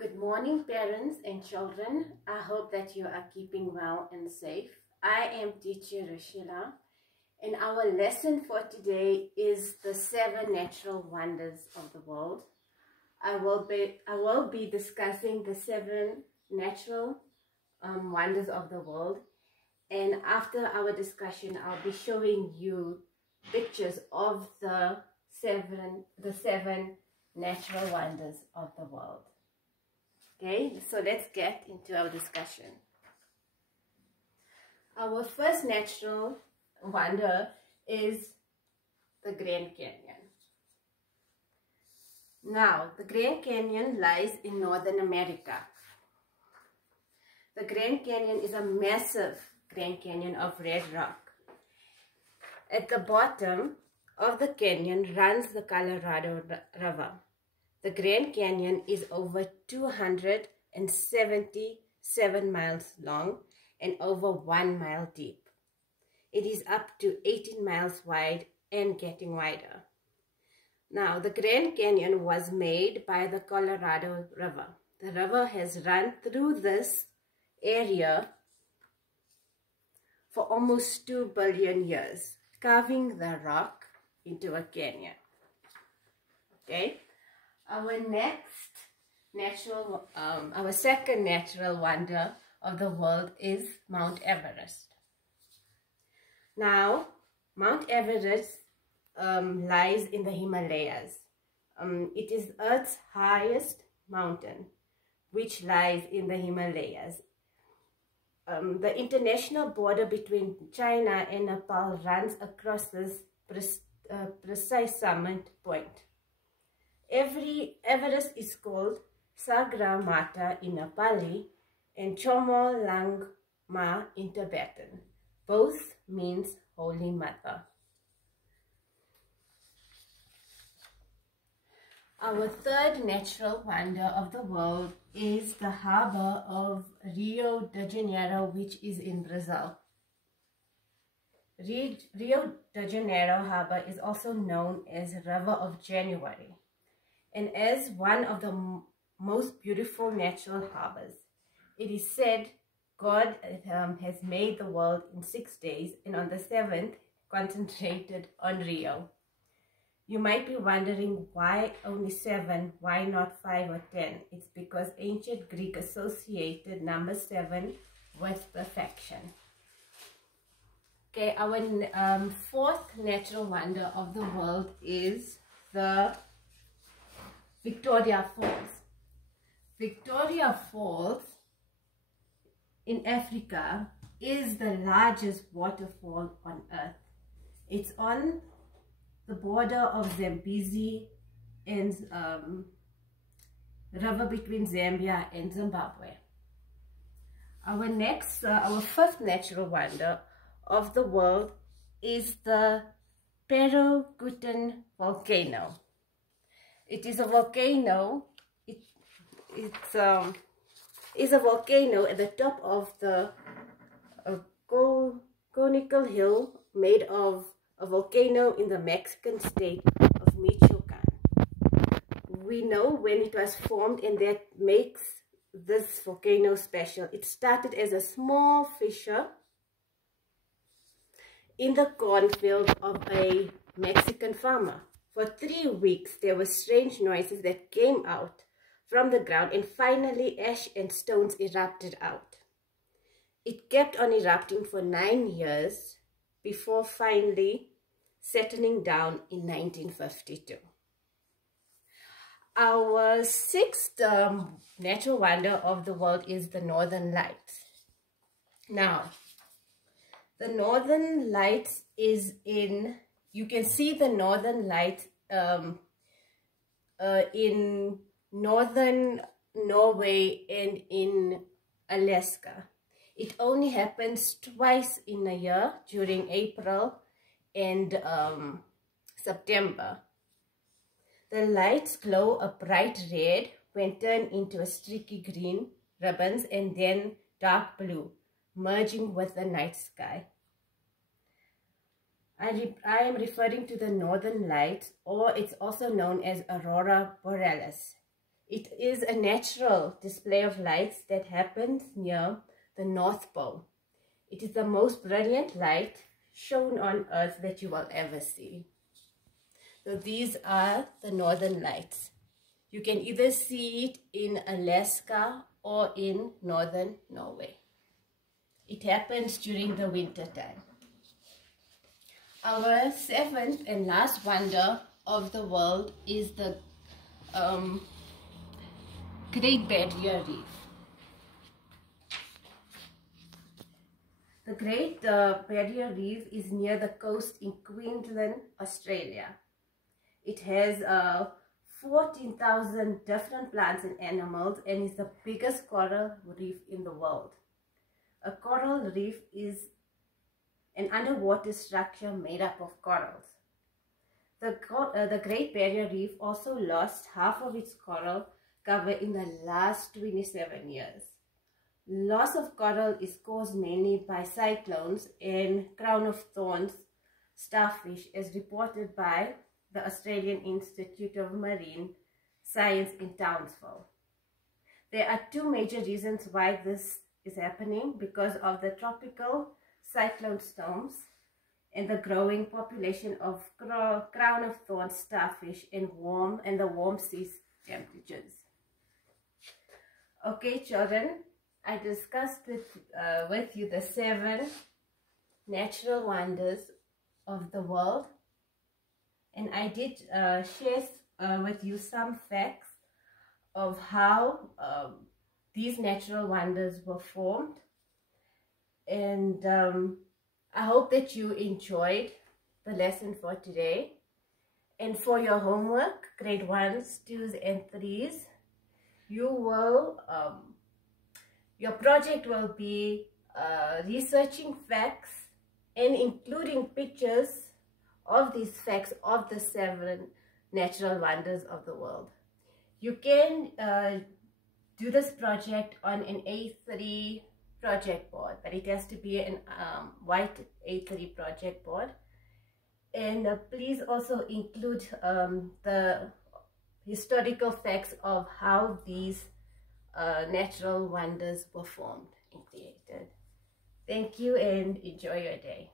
Good morning, parents and children. I hope that you are keeping well and safe. I am teacher Rashila, and our lesson for today is the 7 natural wonders of the world. I will be discussing the 7 natural wonders of the world, and after our discussion, I'll be showing you pictures of the seven natural wonders of the world. Okay, so let's get into our discussion. Our first natural wonder is the Grand Canyon. Now, the Grand Canyon lies in Northern America. The Grand Canyon is a massive Grand Canyon of red rock. At the bottom of the canyon runs the Colorado River. The Grand Canyon is over 277 miles long and over 1 mile deep. It is up to 18 miles wide and getting wider. Now, the Grand Canyon was made by the Colorado River. The river has run through this area for almost 2 billion years, carving the rock into a canyon. Okay. Our second natural wonder of the world is Mount Everest. Now, Mount Everest lies in the Himalayas. It is Earth's highest mountain, which lies in the Himalayas. The international border between China and Nepal runs across this precise summit point. Everest is called Sagramata in Nepali and Chomolungma in Tibetan. Both means Holy Mother. Our third natural wonder of the world is the harbor of Rio de Janeiro, which is in Brazil. Rio de Janeiro harbor is also known as River of January, and as one of the most beautiful natural harbors. It is said God has made the world in 6 days, and on the 7th concentrated on Rio. You might be wondering why only 7, why not 5 or 10? It's because ancient Greek associated number 7 with perfection. Okay, our fourth natural wonder of the world is the Victoria Falls. Victoria Falls in Africa is the largest waterfall on earth. It's on the border of Zambezi and river between Zambia and Zimbabwe. Our fifth natural wonder of the world is the Peruguten volcano. It is a volcano. It's a volcano at the top of the conical hill made of a volcano in the Mexican state of Michoacan. We know when it was formed, and that makes this volcano special. It started as a small fissure in the cornfield of a Mexican farmer. For 3 weeks, there were strange noises that came out from the ground, and finally ash and stones erupted out. It kept on erupting for 9 years before finally settling down in 1952. Our sixth natural wonder of the world is the Northern Lights. Now, the Northern Lights is you can see the Northern Lights in northern Norway and in Alaska. It only happens twice in a year, during April and September. The lights glow a bright red when turned into a streaky green ribbons and then dark blue, merging with the night sky. I am referring to the Northern Lights, or it's also known as Aurora Borealis. It is a natural display of lights that happens near the North Pole. It is the most brilliant light shown on Earth that you will ever see. So these are the northern lights. You can either see it in Alaska or in northern Norway. It happens during the winter time. Our seventh and last wonder of the world is the Great Barrier Reef. The Great Barrier Reef is near the coast in Queensland, Australia. It has 14,000 different plants and animals and is the biggest coral reef in the world. A coral reef is an underwater structure made up of corals. The Great Barrier Reef also lost half of its coral cover in the last 27 years. Loss of coral is caused mainly by cyclones and crown of thorns starfish, as reported by the Australian Institute of Marine Science in Townsville. There are two major reasons why this is happening: because of the tropical cyclone storms and the growing population of crown of thorns starfish and the warm sea temperatures. Okay, children, I discussed with you the 7 natural wonders of the world, and I did share with you some facts of how these natural wonders were formed. And I hope that you enjoyed the lesson for today. And for your homework, grade 1s, 2s and 3s, your project will be researching facts and including pictures of these facts of the 7 natural wonders of the world. You can do this project on an A3 project board, but it has to be an white A3 project board. And please also include the historical facts of how these natural wonders were formed and created. Thank you and enjoy your day.